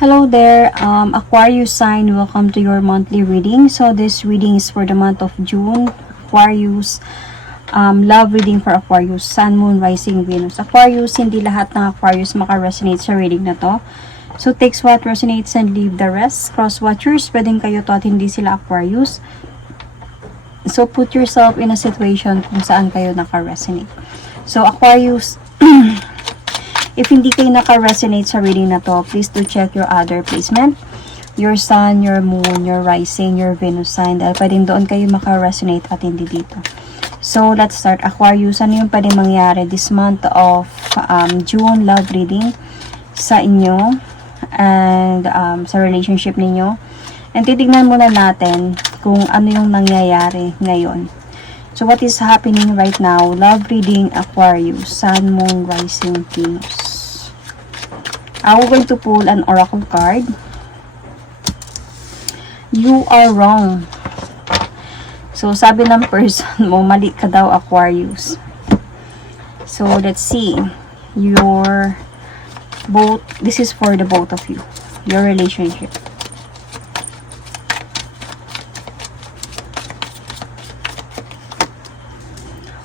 Hello there, Aquarius sign. Welcome to your monthly reading. So this reading is for the month of June. Aquarius, love reading for Aquarius, Sun, Moon, Rising, Venus. Aquarius, hindi lahat ng Aquarius maka-resonate sa reading na to. So takes what resonates and leave the rest. Cross watchers, pwedeng kayo to at hindi sila Aquarius. So put yourself in a situation kung saan kayo naka-resonate. So Aquarius, if hindi kayo naka-resonate sa reading na to, please do check your other placement. Your Sun, your Moon, your Rising, your Venus sign. Dahil pwedeng doon kayo maka-resonate at hindi dito. So, let's start. Aquarius, ano yung pwedeng mangyari this month of June love reading sa inyo and sa relationship ninyo. And titignan muna natin kung ano yung nangyayari ngayon. So, what is happening right now? Love reading, Aquarius, Sun, Moon, Rising, Venus. I'm going to pull an oracle card. You are wrong. So, sabi ng person mo, mali ka daw, Aquarius. So, let's see. This is for the both of you. Your relationship.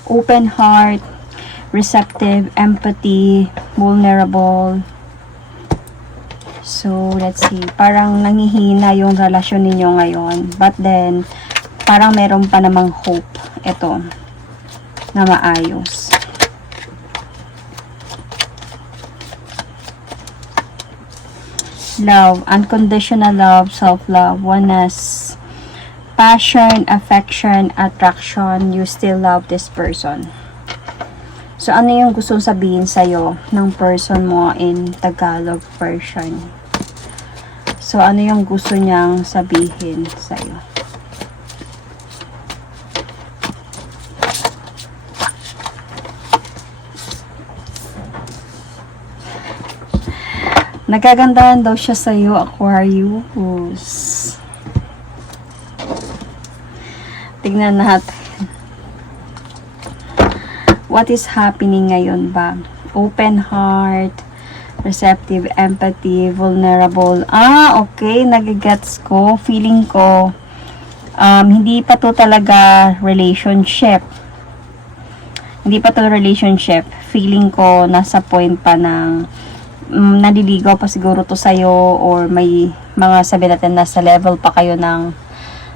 Open heart, receptive, empathy, vulnerable. So, let's see. Parang nangihina yung relasyon ninyo ngayon. But then, parang meron pa namang hope. Ito, na maayos. Love, unconditional love, self-love, oneness, passion, affection, attraction, you still love this person. So, ano yung gusto sabihin sa'yo ng person mo in Tagalog version? So, ano yung gusto niyang sabihin sa'yo? Nagagandahan daw siya sa'yo, Aquarius. Tignan natin. What is happening ngayon ba? Open heart, receptive, empathy, vulnerable. Okay. Nagigets ko. Feeling ko, hindi pa to talaga relationship. Hindi pa to relationship. Feeling ko, nasa point pa ng naliligaw pa siguro to sa'yo or may mga sabi natin nasa level pa kayo ng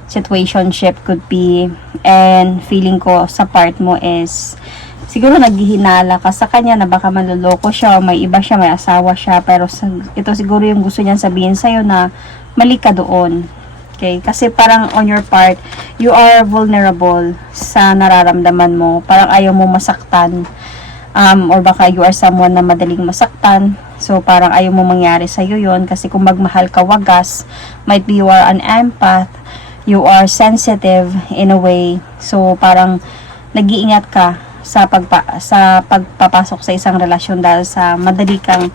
situationship could be. And feeling ko sa part mo is siguro naghihinala ka sa kanya na baka manloloko siya o may iba siya, may asawa siya. Pero ito siguro yung gusto niyang sabihin sa'yo na mali ka doon. Okay? Kasi parang on your part, you are vulnerable sa nararamdaman mo. Parang ayaw mo masaktan. Or baka you are someone na madaling masaktan. So, parang ayaw mo mangyari sa'yo yon. Kasi kung magmahal ka wagas, might be you are an empath. You are sensitive in a way. So, parang nag-iingat ka sa pagpapasok sa isang relasyon dahil sa madali kang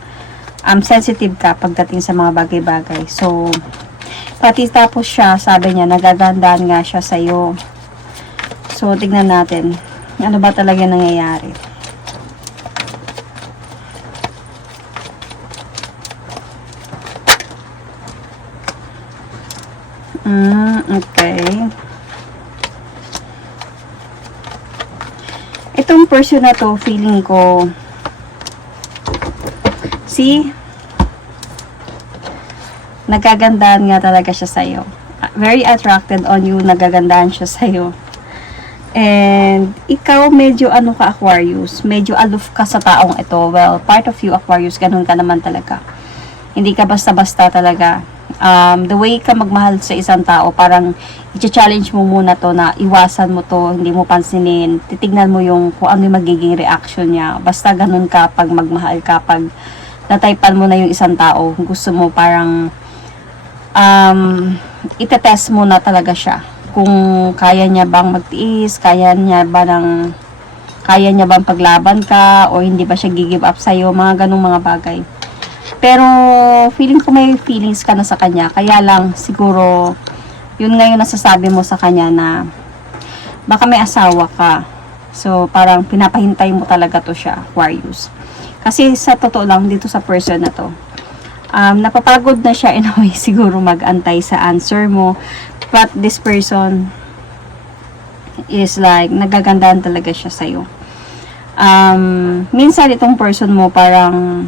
sensitive ka pagdating sa mga bagay-bagay. So, pati tapos siya, sabi niya, nagagandahan nga siya sa'yo. So, tignan natin. Ano ba talaga nangyayari? Okay. Itong person na to, feeling ko, nagagandahan nga talaga siya sa'yo. Very attracted on you, nagagandahan siya sa'yo. And, ikaw medyo ka, Aquarius, medyo aloof ka sa taong ito. Well, part of you, Aquarius, ganun ka naman talaga. Hindi ka basta-basta talaga. The way ka magmahal sa isang tao, parang i-challenge mo muna to na iwasan mo to, hindi mo pansinin, titignan mo kung ano yung magiging reaction niya. Basta ganun ka pag magmahal ka, pag nataypan mo na yung isang tao, gusto mo parang itetest mo na talaga siya. Kung kaya niya bang magtiis, kaya niya bang paglaban ka, o hindi ba siya gi-give up sa'yo, mga ganung mga bagay. Pero, feeling ko may feelings ka na sa kanya. Kaya lang, siguro, yun nga yung nasasabi mo sa kanya na baka may asawa ka. So, parang pinapahintay mo talaga to siya, Aquarius. Kasi sa totoo lang, dito sa person na to, napapagod na siya in a way siguro mag-antay sa answer mo. But this person is like, nagagandahan talaga siya sa'yo. Minsan itong person mo parang,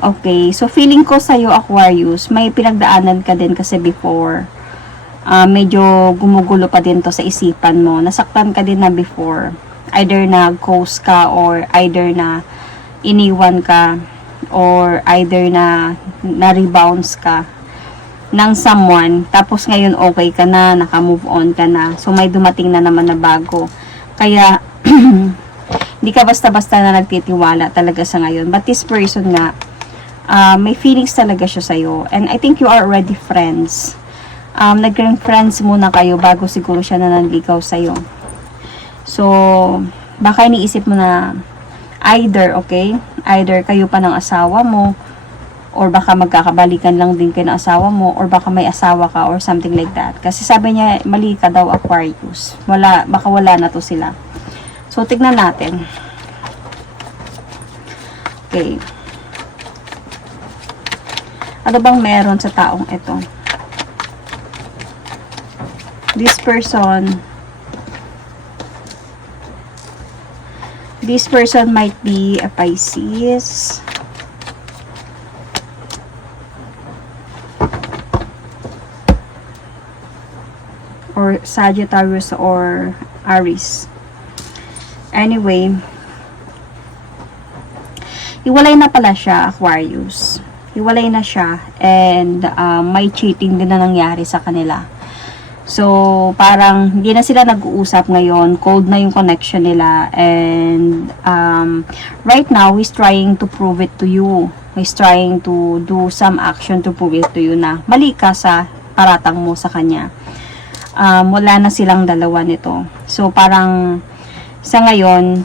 okay. So, feeling ko sa'yo, Aquarius, may pinagdaanan ka din kasi before. Medyo gumugulo pa din to sa isipan mo. Nasaktan ka din na before. Either na ghost ka or either na iniwan ka or either na na-rebounce ka ng someone, tapos ngayon okay ka na, naka-move on ka na. So, may dumating na naman na bago. Kaya, hindi ka basta-basta na nagtitiwala talaga sa ngayon. But this person nga, may feelings talaga siya sa'yo. And I think you are already friends. Naging friends muna kayo bago siguro siya na nanligaw sa'yo. So, baka iniisip mo na either, okay? Either kayo pa ng asawa mo, or baka magkakabalikan lang din kayo ng asawa mo, or baka may asawa ka, or something like that. Kasi sabi niya, mali ka daw, Aquarius. Baka wala na to sila. So, tignan natin. Okay. Ano bang meron sa taong ito? This person might be a Pisces. Or Sagittarius or Aries. Anyway, hiwalay na pala siya, Aquarius. Hiwalay na siya and may cheating din na nangyari sa kanila. So, parang hindi na sila nag-uusap ngayon. Cold na yung connection nila and right now, he's trying to prove it to you. He's trying to do some action to prove it to you na mali ka sa paratang mo sa kanya. Wala na silang dalawa nito. So, parang sa ngayon,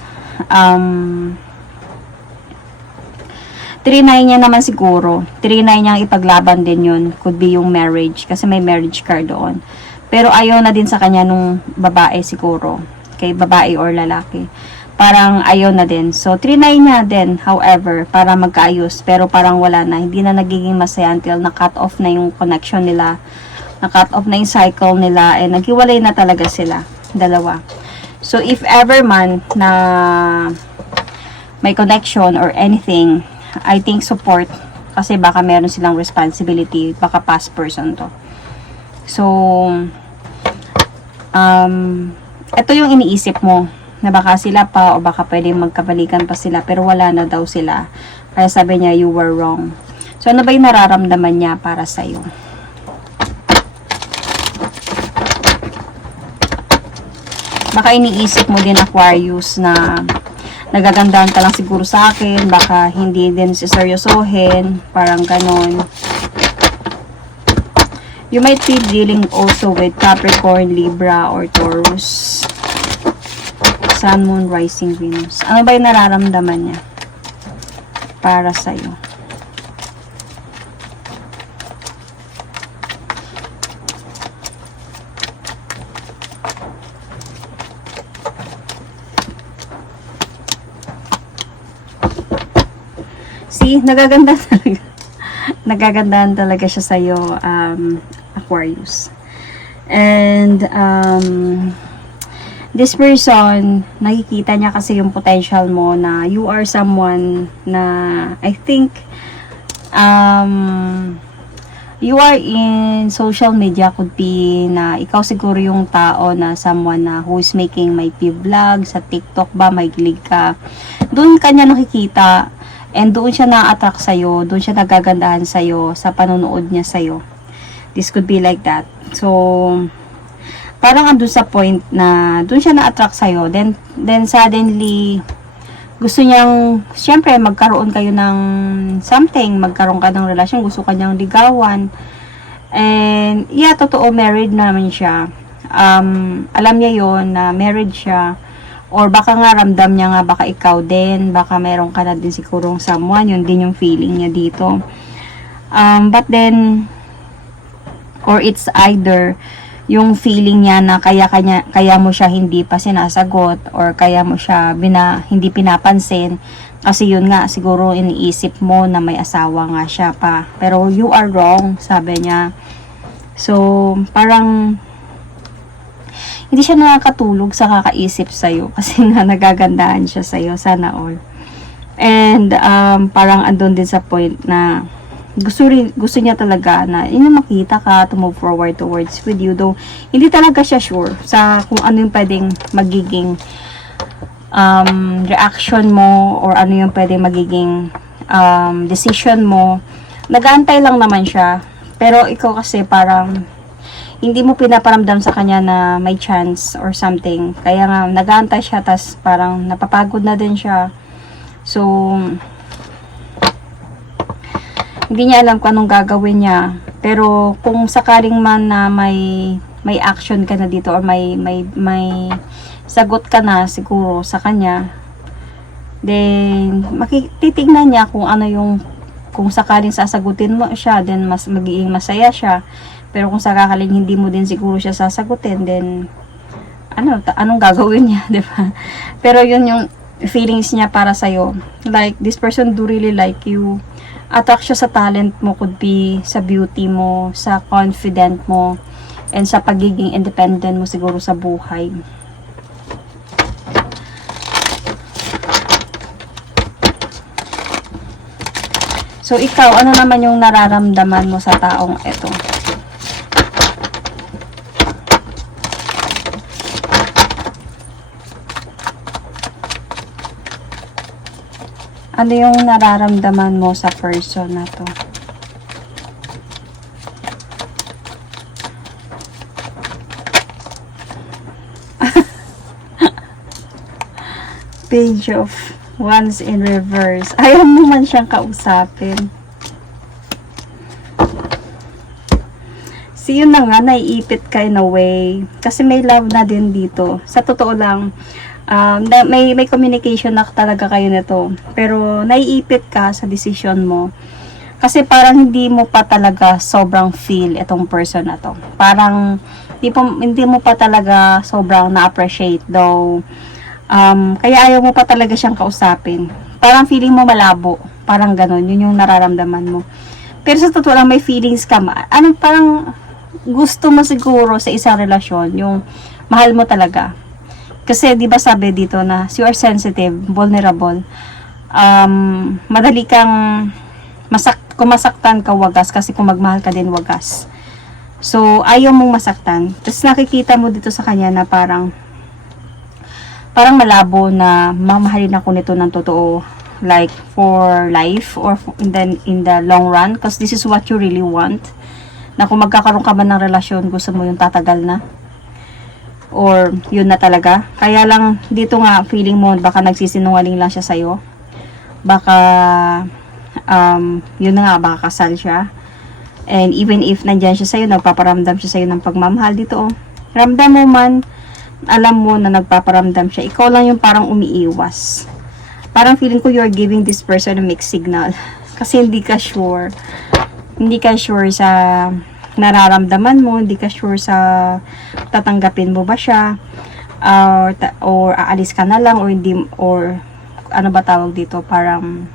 trinay niya naman siguro. Trinay niyang ipaglaban din yun. Could be yung marriage. Kasi may marriage card doon. Pero ayaw na din sa kanya nung babae siguro. Okay, babae or lalaki. Parang ayaw na din. So, trinay niya din, however, para magkaayos. Pero parang wala na. Hindi na nagiging masaya until na-cut off na yung connection nila. Na-cut off na yung cycle nila. And naghiwalay na talaga sila. Dalawa. So, if ever man na may connection or anything, I think support. Kasi baka meron silang responsibility. Baka past person to. So, ito yung iniisip mo. Na baka sila pa o baka pwedeng magkabalikan pa sila. Pero wala na daw sila. Kaya sabi niya, you were wrong. So, ano ba yung nararamdaman niya para sa'yo? Baka iniisip mo din, Aquarius, na nagagandahan ka lang siguro sa akin. Baka hindi din seryosohin. Parang ganon. You might be dealing also with Capricorn, Libra, or Taurus. Sun, Moon, Rising, Venus. Ano ba yung nararamdaman niya para sa'yo? See, nagaganda talaga. Nagagandahan talaga siya sa'yo, Aquarius. And, this person, nakikita niya kasi yung potential mo na you are someone na, I think, you are in social media, could be na ikaw siguro yung tao na someone na who is making my vlog sa TikTok ba, may gilig ka. Doon kanya nakikita. And doon siya na-attract sa'yo, doon siya nagagandahan sa'yo, sa panonood niya sa'yo. This could be like that. So, parang andun sa point na doon siya na-attract sa'yo. Then suddenly, gusto niyang, syempre, magkaroon kayo ng something, magkaroon ka ng relasyon, gusto ka niyang ligawan. And, yeah, totoo, married naman siya. Alam niya yon na married siya. Or baka nga ramdam niya nga baka ikaw din, baka meron ka na din sigurong someone, yun din yung feeling niya dito. But then, or it's either yung feeling niya na kaya mo siya hindi pa sinasagot or kaya mo siya hindi pinapansin Kasi yun nga, siguro iniisip mo na may asawa nga siya pa. Pero you are wrong, sabi niya. So, parang hindi siya nakakatulog sa kakaisip sa'yo. Kasi nga nagagandahan siya sa'yo. Sana all. And, parang andun din sa point na gusto niya talaga na yun makita ka to move forward towards with you. Though, hindi talaga siya sure sa kung ano yung pwedeng magiging reaction mo or ano yung pwedeng magiging decision mo. Nag-aantay lang naman siya. Pero ikaw kasi parang hindi mo pinaparamdam sa kanya na may chance or something. Kaya nga, nag-aantay siya, tas parang napapagod na din siya. So, hindi niya alam kung anong gagawin niya. Pero, kung sakaling man na may action ka na dito or may sagot ka na siguro sa kanya, then, titignan niya kung ano yung, kung sakaling sasagutin mo siya, then mas magiging masaya siya. Pero kung sakaling hindi mo din siguro siya sasagutin, then anong gagawin niya, 'di ba? Pero yun yung feelings niya para sa iyo. Like this person do really like you. Attract siya sa talent mo, could be sa beauty mo, sa confident mo, and sa pagiging independent mo siguro sa buhay. So ikaw, ano naman yung nararamdaman mo sa taong ito? Ano yung nararamdaman mo sa person na to? Page of Wands in reverse. Ayaw mo man siyang kausapin. See, yun na nga, naiipit ka in a way. Kasi may love na din dito. Sa totoo lang, may communication na talaga kayo nito. Pero naiipit ka sa decision mo. Kasi parang hindi mo pa talaga sobrang feel itong person na to. Parang hindi mo pa talaga sobrang na-appreciate though. Kaya ayaw mo pa talaga siyang kausapin. Parang feeling mo malabo. Parang ganun. Yun yung nararamdaman mo. Pero sa totoo lang, may feelings ka. Parang gusto mo siguro sa isang relasyon. Yung mahal mo talaga. Kasi, di ba sabi dito na you are sensitive, vulnerable. Madali kang kung masaktan ka, wagas. Kasi kung magmahal ka din, wagas. So, ayaw mong masaktan. Tapos nakikita mo dito sa kanya na parang malabo na mamahalin ako nito ng totoo. Like, for life or in the long run. Because this is what you really want. Na kung magkakaroon ka man ng relasyon, gusto mo yung tatagal na. Or yun na talaga. Kaya lang dito nga feeling mo baka nagsisinungaling lang siya sa'yo. Baka yun na nga, baka kasal siya. And even if nandyan siya sa'yo, nagpaparamdam siya sa'yo ng pagmamahal dito. Ramdam mo man, alam mo na nagpaparamdam siya. Ikaw lang yung parang umiiwas. Parang feeling ko you're giving this person a mixed signal. Kasi hindi ka sure. Hindi ka sure sa nararamdaman mo, hindi ka sure sa tatanggapin mo ba siya, or aalis ka na lang, or hindi, or ano ba tawag dito, parang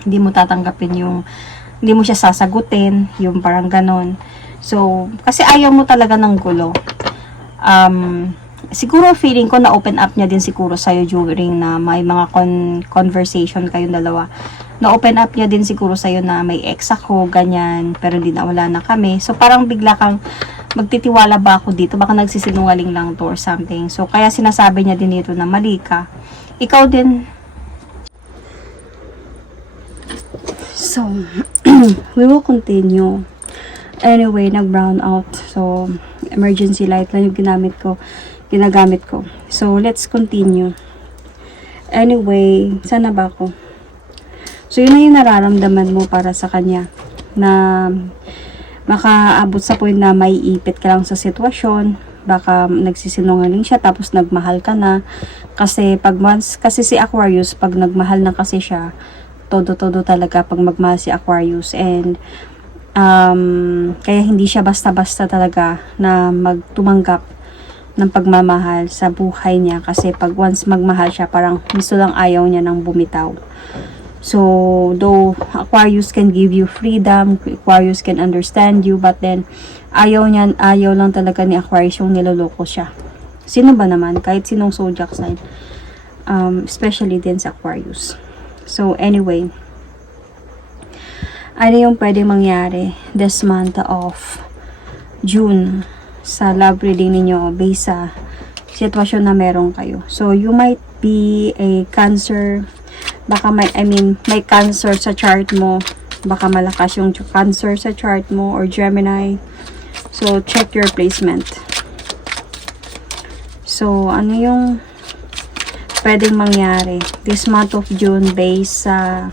hindi mo tatanggapin yung, hindi mo siya sasagutin, yung parang ganon. So, kasi ayaw mo talaga ng gulo. Siguro feeling ko na open up niya din siguro sa'yo during na may mga conversation kayong dalawa. Na-open up niya din siguro sa'yo na may ex ako, ganyan, pero hindi na, wala na kami. So, parang bigla kang magtitiwala ba ako dito? Baka nagsisinungaling lang to or something. So, kaya sinasabi niya din dito na mali ka. Ikaw din. So, we will continue. Anyway, nag-brown out. So, emergency light lang yung ginagamit ko. So, let's continue. Anyway, sana ba ako? So, yun na yung nararamdaman mo para sa kanya. Na makaabot sa point na may ipit ka lang sa sitwasyon. Baka nagsisinungaling siya tapos nagmahal ka na. Kasi kasi si Aquarius, pag nagmahal na kasi siya, todo-todo talaga pag magmahal si Aquarius. And kaya hindi siya basta-basta talaga na magtumanggap ng pagmamahal sa buhay niya, kasi pag once magmahal siya, parang gusto lang ayaw niya ng bumitaw. So, though Aquarius can give you freedom, Aquarius can understand you, but then ayaw lang talaga ni Aquarius yung niloloko siya. Sino ba naman? Kahit sinong zodiac sign. Especially din sa Aquarius. So, anyway, ano yung pwedeng mangyari this month of June sa love reading ninyo based sa sitwasyon na meron kayo? So, you might be a Cancer. Baka may Cancer sa chart mo. Baka malakas yung Cancer sa chart mo, or Gemini. So, check your placement. So, ano yung pwedeng mangyari this month of June based sa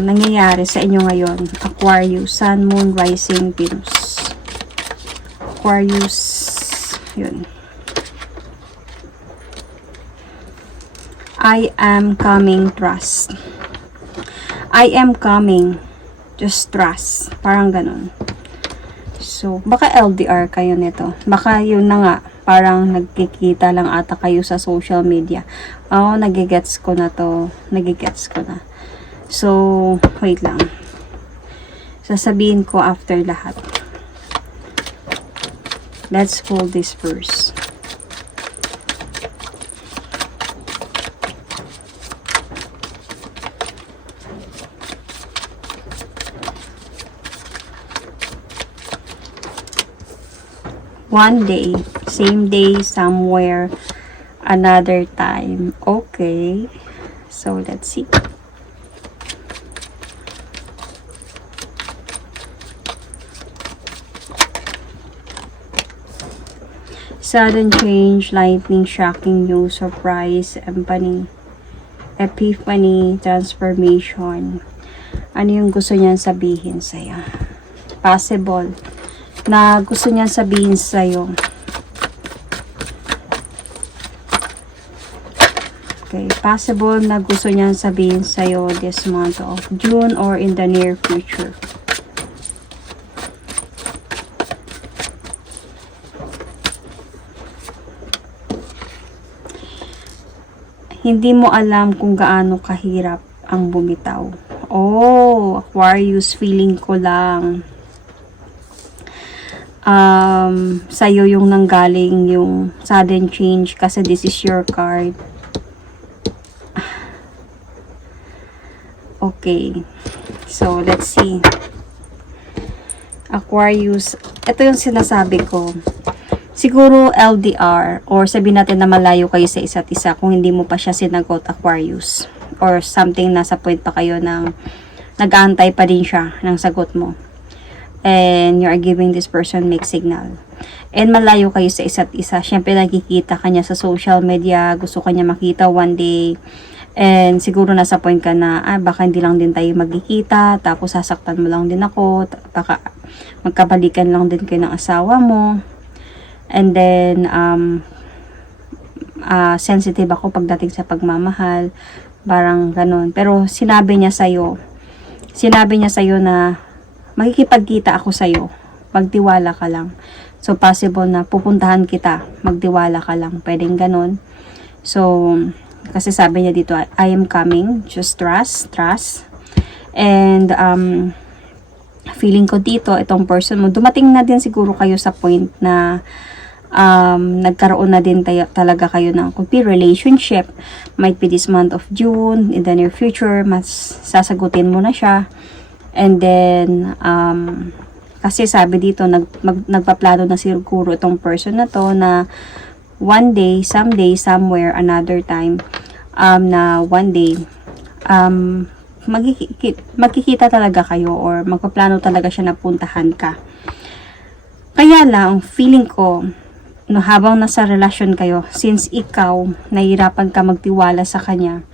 nangyayari sa inyo ngayon? Aquarius, Sun, Moon, Rising, Venus. Aquarius, yun. I am coming, trust. I am coming, just trust. Parang ganun. So, baka LDR kayo nito. Baka yun na nga, parang nagkikita lang ata kayo sa social media. Oo, nagigets ko na to. Nagigets ko na. So, wait lang. Sasabihin ko after lahat. Let's pull this first. One day, same day, somewhere, another time. Okay. So, let's see. Sudden change, lightning, shocking news, surprise, epiphany, transformation. Ano yung gusto niyan sabihin sa'yo? Possible na gusto niyan sabihin sa'yo. Okay, possible na gusto niyan sabihin sa'yo this month of June or in the near future. Hindi mo alam kung gaano kahirap ang bumitaw. Oh, Aquarius, feeling ko lang. Sa'yo yung nanggaling yung sudden change, kasi this is your card. Okay. So, let's see. Aquarius, ito yung sinasabi ko. Siguro LDR, or sabihin natin na malayo kayo sa isa't isa kung hindi mo pa siya sinagot, Aquarius. Or something, nasa point pa kayo ng nag-aantay pa din siya ng sagot mo. And you are giving this person mixed signal. And malayo kayo sa isa't isa. Siyempre, nakikita kanya sa social media. Gusto kanya makita one day. And siguro nasa point ka na, baka hindi lang din tayo magkikita. Tapos sasaktan mo lang din ako. Baka magkabalikan lang din kayo ng asawa mo. And then, sensitive ako pagdating sa pagmamahal. Parang ganun. Pero sinabi niya sa'yo na makikipagkita ako sa'yo. Magtiwala ka lang. So, possible na pupuntahan kita. Magtiwala ka lang. Pwedeng ganun. So, kasi sabi niya dito, I am coming. Just trust. And, feeling ko dito, itong person mo, dumating na din siguro kayo sa point na nagkaroon na din talaga kayo ng complete relationship. Might be this month of June, in the near future, mas sasagutin mo na siya. And then, kasi sabi dito, nagpaplano na siguro itong person na to na one day, someday, somewhere, another time, na one day, magkikita talaga kayo or magpaplano talaga siya na puntahan ka. Kaya lang, feeling ko, no, habang nasa relasyon kayo, since ikaw, nahihirapan ka magtiwala sa kanya,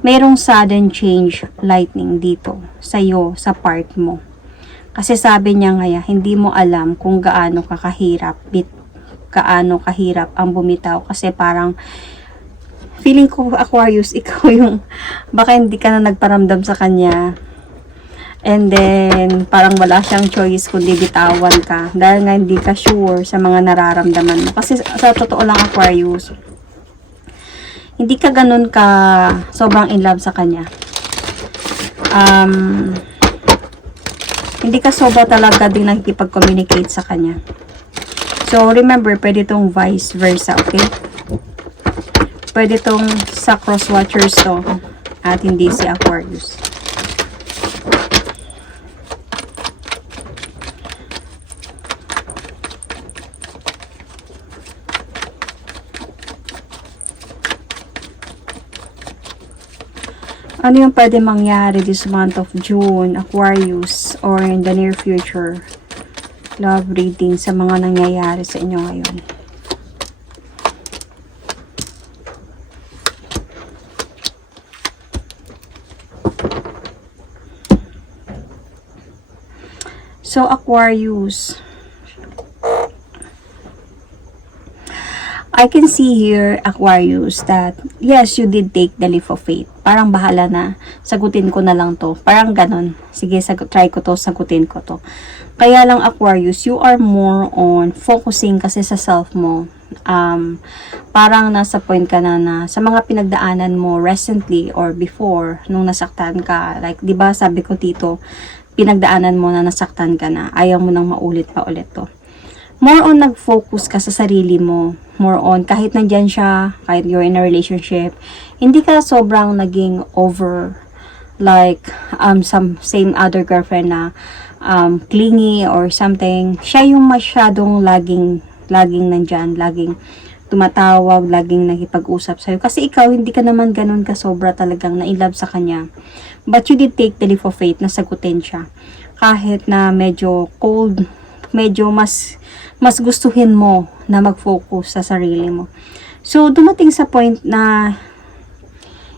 mayroong sudden change, lightning dito, sa'yo, sa part mo. Kasi sabi niya nga, hindi mo alam kung gaano kahirap ang bumitaw. Kasi parang, feeling ko, Aquarius, ikaw yung, baka hindi ka na nagparamdam sa kanya. And then, parang wala siyang choice kundi bitawan ka. Dahil nga hindi ka sure sa mga nararamdaman mo. Kasi sa totoo lang, Aquarius, hindi ka ganun ka sobrang in love sa kanya. Hindi ka sobra talaga din nakikipag-communicate sa kanya. So, remember, pwede itong vice versa, okay? Pwede itong sa cross-watchers to at hindi si Aquarius. Ano yung pwede mangyari this month of June, Aquarius, or in the near future? Love reading sa mga nangyayari sa inyo ngayon. So, Aquarius, I can see here, Aquarius, that yes, you did take the leap of faith. Parang bahala na. Sagutin ko na lang to. Parang ganon. Sige, try ko to. Sagutin ko to. Kaya lang, Aquarius, you are more on focusing kasi sa self mo. Parang nasa point ka na sa mga pinagdaanan mo recently or before, nung nasaktan ka. Like, di ba sabi ko dito, pinagdaanan mo na nasaktan ka na. Ayaw mo nang maulit pa ulit to. More on nag-focus ka sa sarili mo. More on, kahit nandyan siya, kahit you're in a relationship, hindi ka sobrang naging over, like, some same other girlfriend na clingy or something. Siya yung masyadong laging nandyan, laging tumatawag, laging nakipag-usap sa'yo. Kasi ikaw, hindi ka naman ganun ka sobra talagang na-inlove sa kanya. But you did take the leap of faith na sagutin siya. Kahit na medyo cold, medyo mas gustuhin mo na mag-focus sa sarili mo. So, dumating sa point na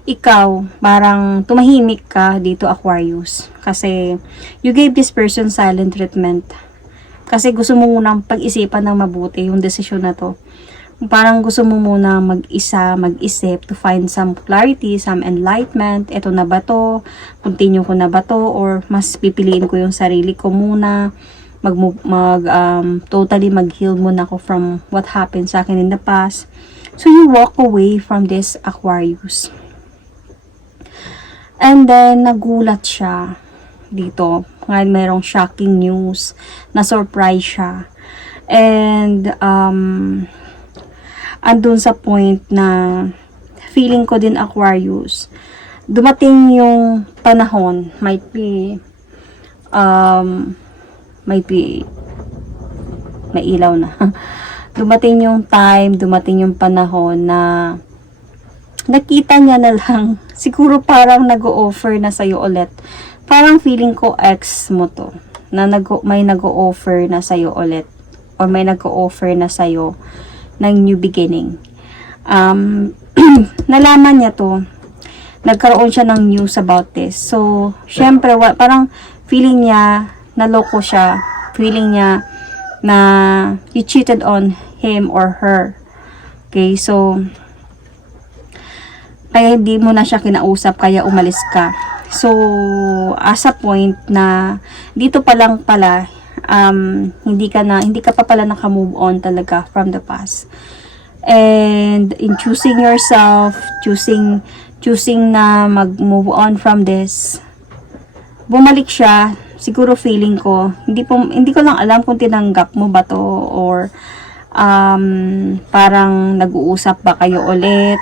ikaw, parang tumahimik ka dito, Aquarius. Kasi, you gave this person silent treatment. Kasi gusto mo munang pag-isipan ng mabuti yung desisyon na to. Parang gusto mo muna mag-isip to find some clarity, some enlightenment. Ito na ba to? Continue ko na ba to? Or mas pipiliin ko yung sarili ko muna? Totally mag-heal muna ako from what happened sa akin in the past. So, you walk away from this, Aquarius. And then, nagulat siya dito. Ngayon, mayroong shocking news. Na-surprise siya. And, andun sa point na feeling ko din, Aquarius, dumating yung panahon, might be may ilaw na. Dumating yung time, dumating yung panahon na nakita niya na lang, siguro parang nag-o-offer na sa'yo ulit. Parang feeling ko ex mo to, na may nag-o-offer na sa'yo ulit, or may nag-o-offer na sa'yo ng new beginning. Nalaman niya to, nagkaroon siya ng news about this. So, syempre, parang feeling niya, naloko siya, feeling niya na you cheated on him or her. Okay, so kaya hindi mo na siya kinausap, kaya umalis ka. So, as a point na dito pa lang pala, hindi ka pa pala naka-move on talaga from the past. And in choosing yourself, choosing na mag-move on from this, bumalik siya. Siguro feeling ko, hindi ko lang alam kung tinanggap mo ba to or parang nag-uusap ba kayo ulit.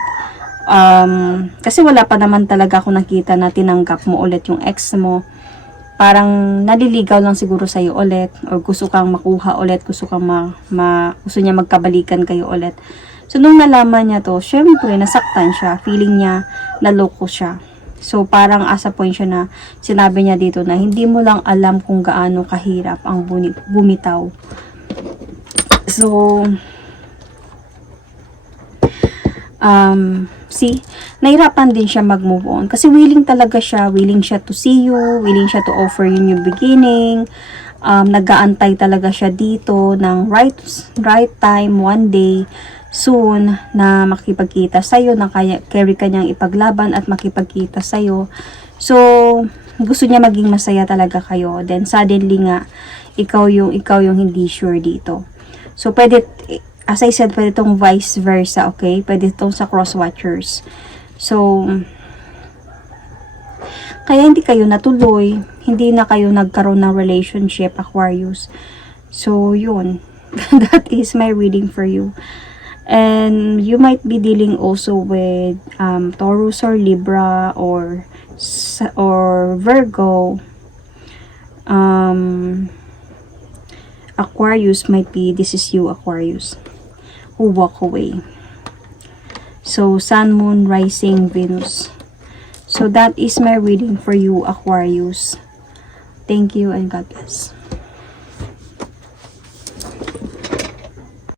Kasi wala pa naman talaga ako nakita na tinanggap mo ulit yung ex mo. Parang naliligaw lang siguro sa'yo ulit or gusto kang makuha ulit, gusto gusto niya magkabalikan kayo ulit. So, nung nalaman niya to, syempre, nasaktan siya. Feeling niya, naloko siya. So, parang asa point siya na sinabi niya dito na hindi mo lang alam kung gaano kahirap ang bumitaw. So, see, nahirapan din siya mag-move on. Kasi willing talaga siya, willing siya to see you, willing siya to offer you new beginning. Nag-aantay talaga siya dito ng right time, one day, soon, na makipagkita sa'yo, na carry ka niyang ipaglaban at makipagkita sa'yo. So, gusto niya maging masaya talaga kayo. Then, suddenly nga, ikaw yung hindi sure dito. So, pwede, as I said, pwede itong vice versa, okay? Pwede itong sa cross-watchers. So, kaya hindi kayo natuloy, hindi na kayo nagkaroon ng relationship, Aquarius. So, yun. That is my reading for you. And you might be dealing also with Taurus or Libra or Virgo. Aquarius might be, this is you, Aquarius, who walk away. So, Sun, Moon, Rising, Venus. So, that is my reading for you, Aquarius. Thank you and God bless.